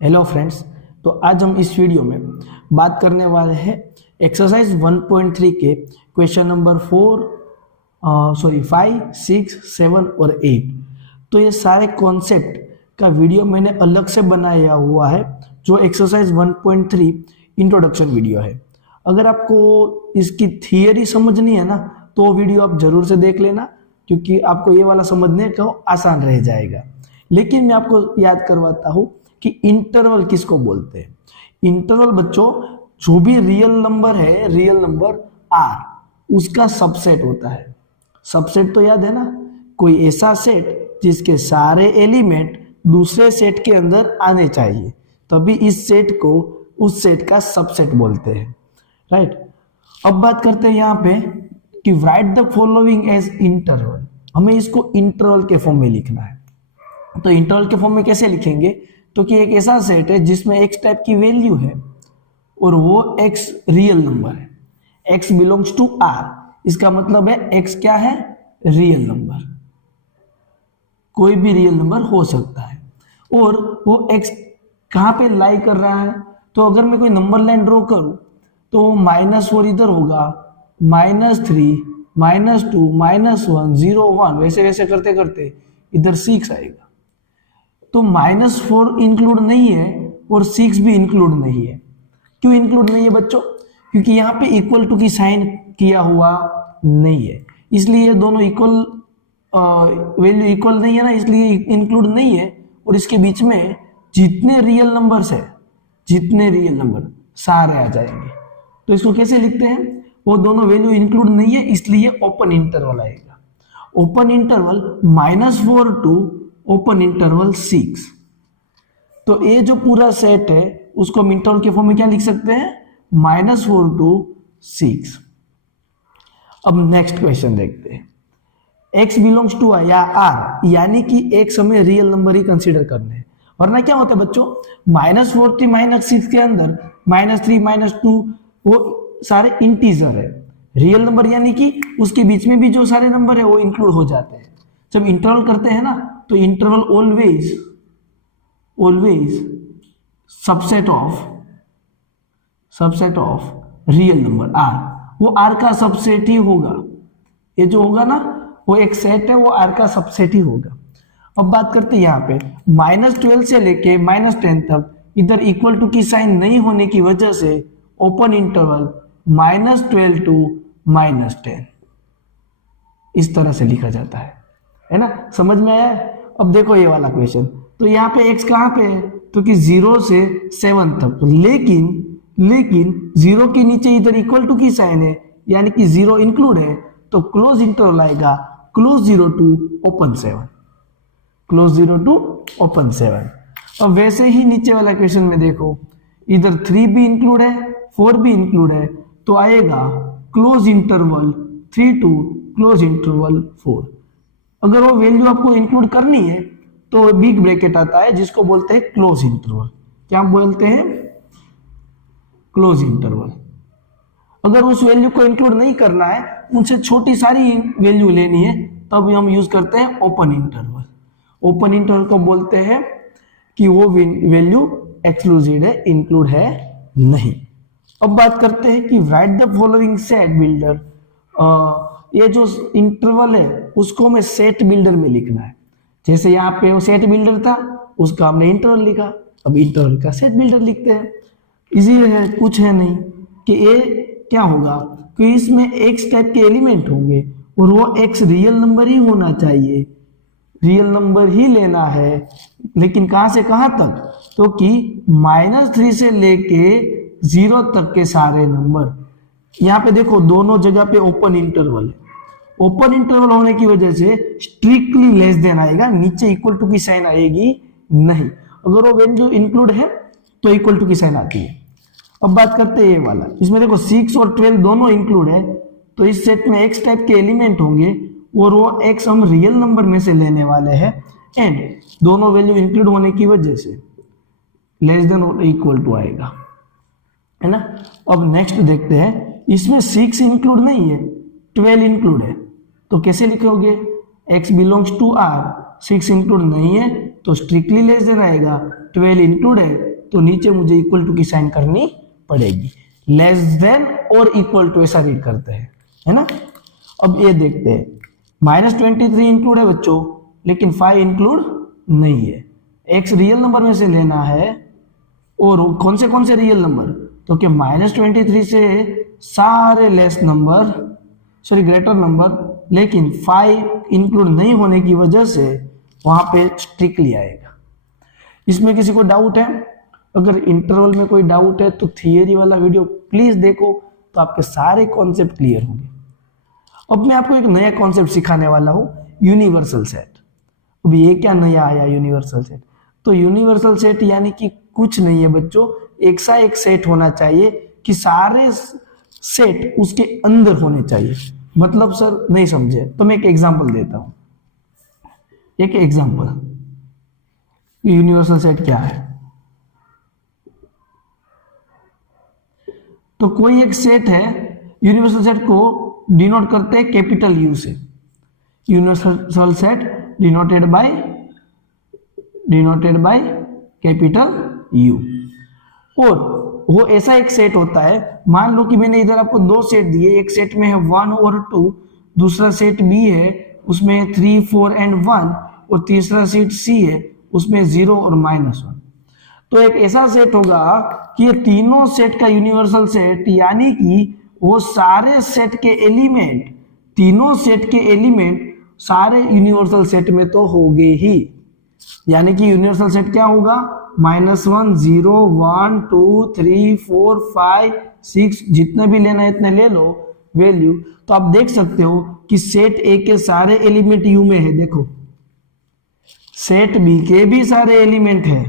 Hello friends. तो आज हम इस वीडियो में बात करने वाले हैं एक्सरसाइज 1.3 के क्वेश्चन नंबर 5, 6, 7 और 8। तो ये सारे कॉन्सेप्ट का वीडियो मैंने अलग से बनाया हुआ है जो एक्सरसाइज 1.3 इंट्रोडक्शन वीडियो है। अगर आपको इसकी थियरी समझनी है ना तो वो वीडियो आप जरूर से देख लेना, क्योंकि आपको ये वाला समझने का आसान रह जाएगा। लेकिन मैं आपको याद करवाता हूँ कि इंटरवल किसको बोलते हैं। इंटरवल बच्चों जो भी रियल नंबर है, रियल नंबर आर उसका सबसेट होता है। सबसेट तो याद है ना, कोई ऐसा सेट जिसके सारे एलिमेंट दूसरे सेट के अंदर आने चाहिए, तभी इस सेट को उस सेट का सबसेट बोलते हैं, राइट। अब बात करते हैं यहाँ पे कि write the following as interval. हमें इसको इंटरवल के फॉर्म में लिखना है। तो इंटरवल के फॉर्म में कैसे लिखेंगे, तो कि एक ऐसा सेट है जिसमें x टाइप की वैल्यू है और वो x रियल नंबर है, x बिलोंग्स टू r। इसका मतलब है x क्या है, रियल नंबर, कोई भी रियल नंबर हो सकता है। और वो x कहाँ पे लाई कर रहा है, तो अगर मैं कोई नंबर लाइन ड्रॉ करूं तो -4 इधर होगा, -3, -2, -1, 0, 1, वैसे वैसे करते करते इधर 6 आएगा। तो -4 इंक्लूड नहीं है और 6 भी इंक्लूड नहीं है। क्यों इंक्लूड नहीं है बच्चों, क्योंकि यहाँ पे इक्वल टू की साइन किया हुआ नहीं है, इसलिए ये दोनों इक्वल वैल्यू इक्वल नहीं है ना, इसलिए इंक्लूड नहीं है। और इसके बीच में जितने रियल नंबर्स है, जितने रियल नंबर सारे आ जाएंगे। तो इसको कैसे लिखते हैं, वो दोनों वैल्यू इंक्लूड नहीं है, इसलिए ओपन इंटरवल आएगा। Open interval -4 to open interval 6। तो ये जो पूरा सेट है उसको हम इंटरवल के फॉर्म में क्या लिख सकते हैं, -4 टू 6। अब नेक्स्ट क्वेश्चन देखते हैं। x बिलोंग्स टू या r, यानी कि x हमें रियल नंबर ही कंसीडर करने हैं, वरना क्या होता है बच्चों, -4 थी -6 के अंदर -3 -2 वो सारे इंटीजर है। रियल नंबर यानी कि उसके बीच में भी जो सारे नंबर है वो इंक्लूड हो जाते हैं। जब इंटरवल करते हैं ना तो interval always subset of real number r, वो r का सबसेट ही होगा। ये जो होगा ना वो एक सेट है, वो r का सबसेट ही होगा। अब बात करते हैं यहाँ पे -12 से लेके -10 तक इधर इक्वल टू की साइन नहीं होने की वजह से ओपन इंटरवल -12 टू -10 इस तरह से लिखा जाता है ना। समझ में आया। अब देखो ये वाला क्वेश्चन, तो यहाँ पे x कहाँ पे है, तो कि 0 से 7 तक, लेकिन 0 के नीचे इधर इक्वल टू की साइन है, यानी कि 0 इंक्लूड है, तो क्लोज इंटरवल आएगा close 0 to open 7, close 0 to open 7। अब वैसे ही नीचे वाला क्वेश्चन में देखो, इधर 3 भी इंक्लूड है, 4 भी इंक्लूड है, तो आएगा close interval 3 to close interval 4। अगर वो वैल्यू आपको इंक्लूड करनी है तो बिग ब्रैकेट आता है जिसको बोलते हैं क्लोज इंटरवल। क्या बोलते हैं, क्लोज इंटरवल। अगर उस वैल्यू को इंक्लूड नहीं करना है, उनसे छोटी सारी वैल्यू लेनी है, तब हम यूज करते हैं ओपन इंटरवल। ओपन इंटरवल को बोलते हैं कि वो वैल्यू एक्सक्लूसिव है, इंक्लूड है नहीं। अब बात करते हैं कि write the following set builder. ये जो इंटरवल है उसको हमें सेट बिल्डर में लिखना है। जैसे यहाँ पे वो सेट बिल्डर था, उसका हमने इंटरवल लिखा, अब इंटरवल का सेट बिल्डर लिखते हैं। इजी है, कुछ है नहीं कि ये क्या होगा कि इसमें x टाइप के एलिमेंट होंगे और वो x रियल नंबर ही होना चाहिए, रियल नंबर ही लेना है। लेकिन कहां से कहां तक, तो कि -3 से लेके 0 तक के सारे नंबर। यहाँ पे देखो दोनों जगह पे ओपन इंटरवल है, ओपन इंटरवल होने की वजह से स्ट्रिक्टली लेस देन आएगा, नीचे इक्वल टू की साइन आएगी नहीं। अगर वो वैल्यू इंक्लूड है तो इक्वल टू की साइन आती है। अब बात करते हैं ये वाला, इसमें देखो 6 और 12 दोनों इंक्लूड है, तो इस सेट में x टाइप के एलिमेंट होंगे और वो x हम रियल नंबर में से लेने वाले हैं, एंड दोनों वैल्यू इंक्लूड होने की वजह से लेस देन और इक्वल टू आएगा, है ना। अब नेक्स्ट देखते हैं, इसमें 6 इंक्लूड नहीं है, 12 इंक्लूड है, तो कैसे लिखोगे, x belongs to r, 6 include नहीं है तो स्ट्रिक्टली लेस देन आएगा, 12 इंक्लूड है तो नीचे मुझे इक्वल टू की साइन करनी पड़ेगी। लेस देन और इक्वल टू ऐसा रीड करते हैं, है ना। अब ये देखते हैं, -23 इंक्लूड है बच्चों, लेकिन 5 इंक्लूड नहीं है। x रियल नंबर में से लेना है, और कौन से रियल नंबर, तो क्या -23 से सारे less number, sorry greater number, लेकिन 5 इंक्लूड नहीं होने की वजह से वहां पे स्ट्रिक्टली आएगा। इसमें किसी को डाउट है? अगर इंटरवल में कोई डाउट है तो थियरी वाला वीडियो प्लीज देखो, तो आपके सारे कॉन्सेप्ट क्लियर होंगे। अब मैं आपको एक नया कॉन्सेप्ट सिखाने वाला हूं, यूनिवर्सल सेट। अब ये क्या नया आया यूनिवर्सल सेट? तो यूनिवर्सल सेट यानी कि कुछ नहीं है बच्चों, एक सा एक सेट होना चाहिए कि सारे सेट उसके अंदर होने चाहिए। मतलब सर नहीं समझे, तो मैं एक एग्जांपल देता हूं। एक एग्जांपल, यूनिवर्सल सेट क्या है? तो कोई एक सेट है, यूनिवर्सल सेट को डिनोट करते हैं कैपिटल यू से। Universal set denoted by capital you. और वो ऐसा एक सेट होता है, मान लो कि मैंने इधर आपको 2 सेट दिए, एक सेट में है 1 और 2, दूसरा सेट बी है उसमें 3, 4 एंड 1, और तीसरा सेट सी है उसमें 0 और -1। तो एक ऐसा सेट होगा कि ये तीनों सेट का यूनिवर्सल सेट, यानी कि वो सारे सेट के एलिमेंट, तीनों सेट के एलिमेंट सारे यूनिवर्सल सेट में तो होंगे ही। यानी कि यूनिवर्सल सेट क्या होगा? -1, 0, 1, 2, 3, 4, 5, 6, जितने भी लेना है इतने ले लो वैल्यू। तो आप देख सकते हो कि सेट ए के सारे एलिमेंट यू में है, देखो सेट बी के भी सारे एलिमेंट है,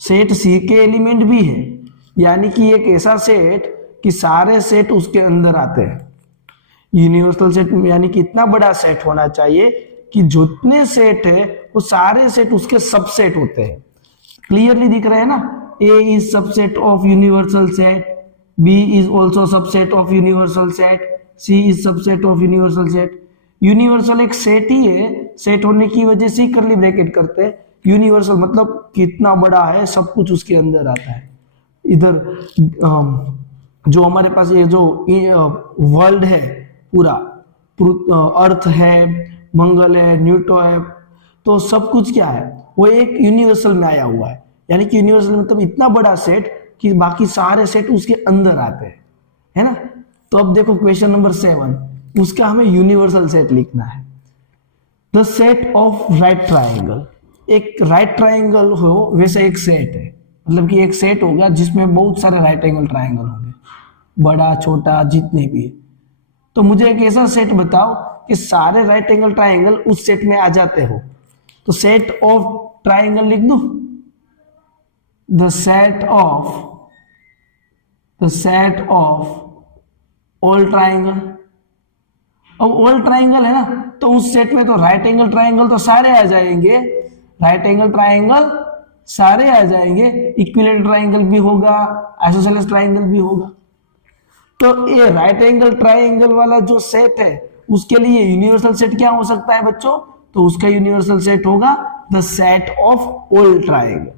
सेट सी के एलिमेंट भी है। यानी कि एक ऐसा सेट कि सारे सेट उसके अंदर आते हैं। यूनिवर्सल सेट यानी कि इतना बड़ा सेट होना चाहिए कि जितने सेट है वो सारे सेट उसके सबसेट होते हैं। क्लियरली दिख रहा है ना? A is subset of universal set, B is also subset of universal set, C is subset of universal set. Universal एक सेट ही है, सेट होने की वजह से ही करली ब्रैकेट करते हैं। यूनिवर्सल मतलब कितना बड़ा है, सब कुछ उसके अंदर आता है। इधर जो हमारे पास ये जो वर्ल्ड है पूरा, अर्थ है, मंगल है, न्यूटो है, तो सब कुछ क्या है? वो एक यूनिवर्सल में आया हुआ है। यानी कि यूनिवर्सल मतलब इतना बड़ा सेट कि बाकी सारे सेट उसके अंदर आते हैं, है ना। तो अब देखो क्वेश्चन नंबर 7, उसका हमें यूनिवर्सल सेट लिखना है। The set of right triangle, एक राइट ट्राइंगल हो वैसे एक सेट है, मतलब कि एक सेट होगा जिसमें बहुत सारे राइट एंगल ट्राइंगल होंगे, बड़ा छोटा जितने भी। तो मुझे एक ऐसा सेट बताओ कि सारे राइट एंगल ट्राइंगल उस सेट में आ जाते हो। तो सेट ऑफ ट्राइंगल लिख दो, the set of all triangle. अब ऑल ट्राइंगल है ना, तो उस सेट में तो राइट एंगल ट्राइंगल तो सारे आ जाएंगे, राइट एंगल ट्राइंगल सारे आ जाएंगे, इक्विलेटरल ट्राइंगल भी होगा, आइसोसेलेस ट्राइंगल भी होगा। तो ये राइट एंगल ट्राइंगल वाला जो सेट है उसके लिए यूनिवर्सल सेट क्या हो सकता है बच्चों? तो उसका यूनिवर्सल सेट होगा the set of all triangle.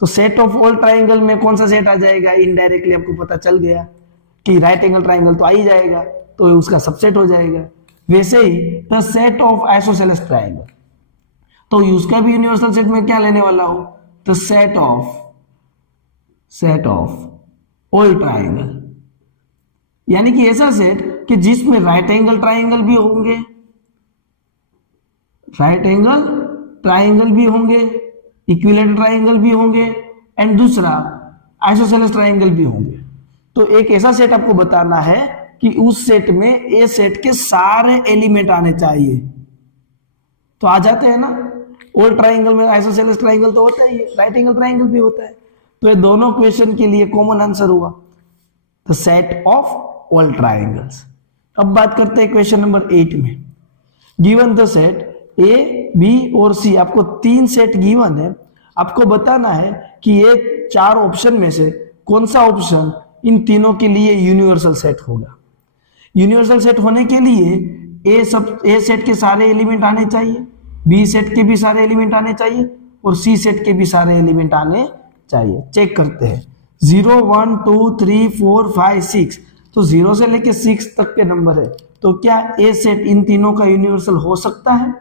तो सेट ऑफ ऑल ट्राइंगल में कौन सा सेट आ जाएगा? इनडायरेक्टली आपको पता चल गया कि राइट एंगल ट्राइंगल तो आ ही जाएगा, तो उसका सबसेट हो जाएगा। वैसे ही the set of isosceles triangle, तो उसका भी यूनिवर्सल सेट में क्या लेने वाला हो? The set of all triangle, यानी कि ऐसा सेट कि जिसमें राइट एंगल ट्राइंगल भी होंगे, राइट एंगल ट्राइंगल भी होंगे, इक्विलेटरल ट्राइंगल भी होंगे, एंड दूसरा आइसोसेलेस ट्राइंगल भी होंगे। तो एक ऐसा सेट आपको बताना है कि उस सेट में ए सेट के सारे एलिमेंट आने चाहिए। तो आ जाते हैं ना, ऑल ट्राइंगल में आइसोसेलेस ट्राइंगल तो होता ही है, राइट एंगल ट्राइंगल भी होता है। तो ये दोनों क्वेश्चन के लिए कॉमन आंसर हुआ the set of all triangles. अब बात करते हैं क्वेश्चन नंबर 8 में। Given the set A, B और सी, आपको 3 सेट गिवन है, आपको बताना है कि ये 4 ऑप्शन में से कौन सा ऑप्शन इन तीनों के लिए यूनिवर्सल सेट होगा। यूनिवर्सल सेट होने के लिए ए सेट के सारे एलिमेंट आने चाहिए, बी सेट के भी सारे एलिमेंट आने चाहिए, और सी सेट के भी सारे एलिमेंट आने चाहिए। चेक करते हैं 0 1 2 3 4 5 6, तो 0 से लेके 6 तक के नंबर है, तो क्या ए सेट इन तीनों का यूनिवर्सल हो सकता है?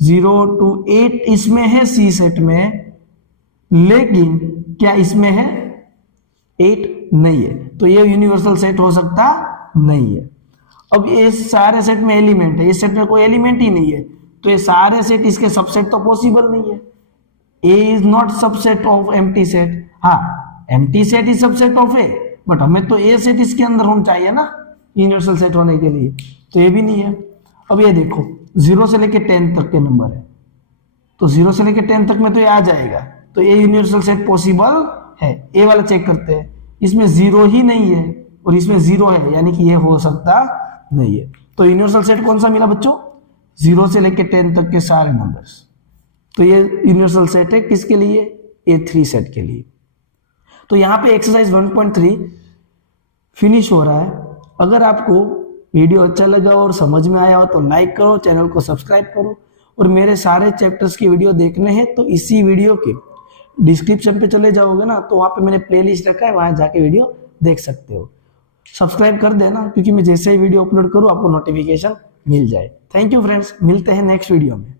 0 to 8 इसमें है सी सेट में, लेकिन क्या इसमें है 8 नहीं है, तो ये यूनिवर्सल सेट हो सकता नहीं है। अब ये सारे सेट में एलिमेंट है, इस सेट में कोई एलिमेंट ही नहीं है, तो ये सारे सेट इसके सबसेट तो पॉसिबल नहीं है। A is not subset of empty set, हाँ empty set is subset of A, but हमें तो ए सेट इसके अंदर होना चाहिए ना यूनिवर्सल सेट होने के लिए, तो ये भी नहीं है। अब ये देखो 0 से लेके 10 तक के नंबर है, तो 0 से लेके 10 तक में तो ये आ जाएगा, तो ये यूनिवर्सल सेट पॉसिबल है। ए वाला चेक करते हैं, इसमें 0 ही नहीं है और इसमें 0 है, यानी कि ये हो सकता नहीं है। तो यूनिवर्सल सेट कौन सा मिला बच्चों? 0 से लेके 10 तक के सारे नंबर्स, तो ये यूनिवर्सल सेट है किसके लिए? A3 सेट के लिए। तो यहाँ पे एक्सरसाइज 1.3 फिनिश हो रहा है। अगर आपको वीडियो अच्छा लगा और समझ में आया हो तो लाइक करो, चैनल को सब्सक्राइब करो, और मेरे सारे चैप्टर्स की वीडियो देखने हैं तो इसी वीडियो के डिस्क्रिप्शन पे चले जाओगे ना, तो वहाँ पे मैंने प्लेलिस्ट रखा है, वहाँ जाके वीडियो देख सकते हो। सब्सक्राइब कर देना, क्योंकि मैं जैसे ही वीडियो अपलोड करूँ आपको नोटिफिकेशन मिल जाए। थैंक यू फ्रेंड्स, मिलते हैं नेक्स्ट वीडियो में।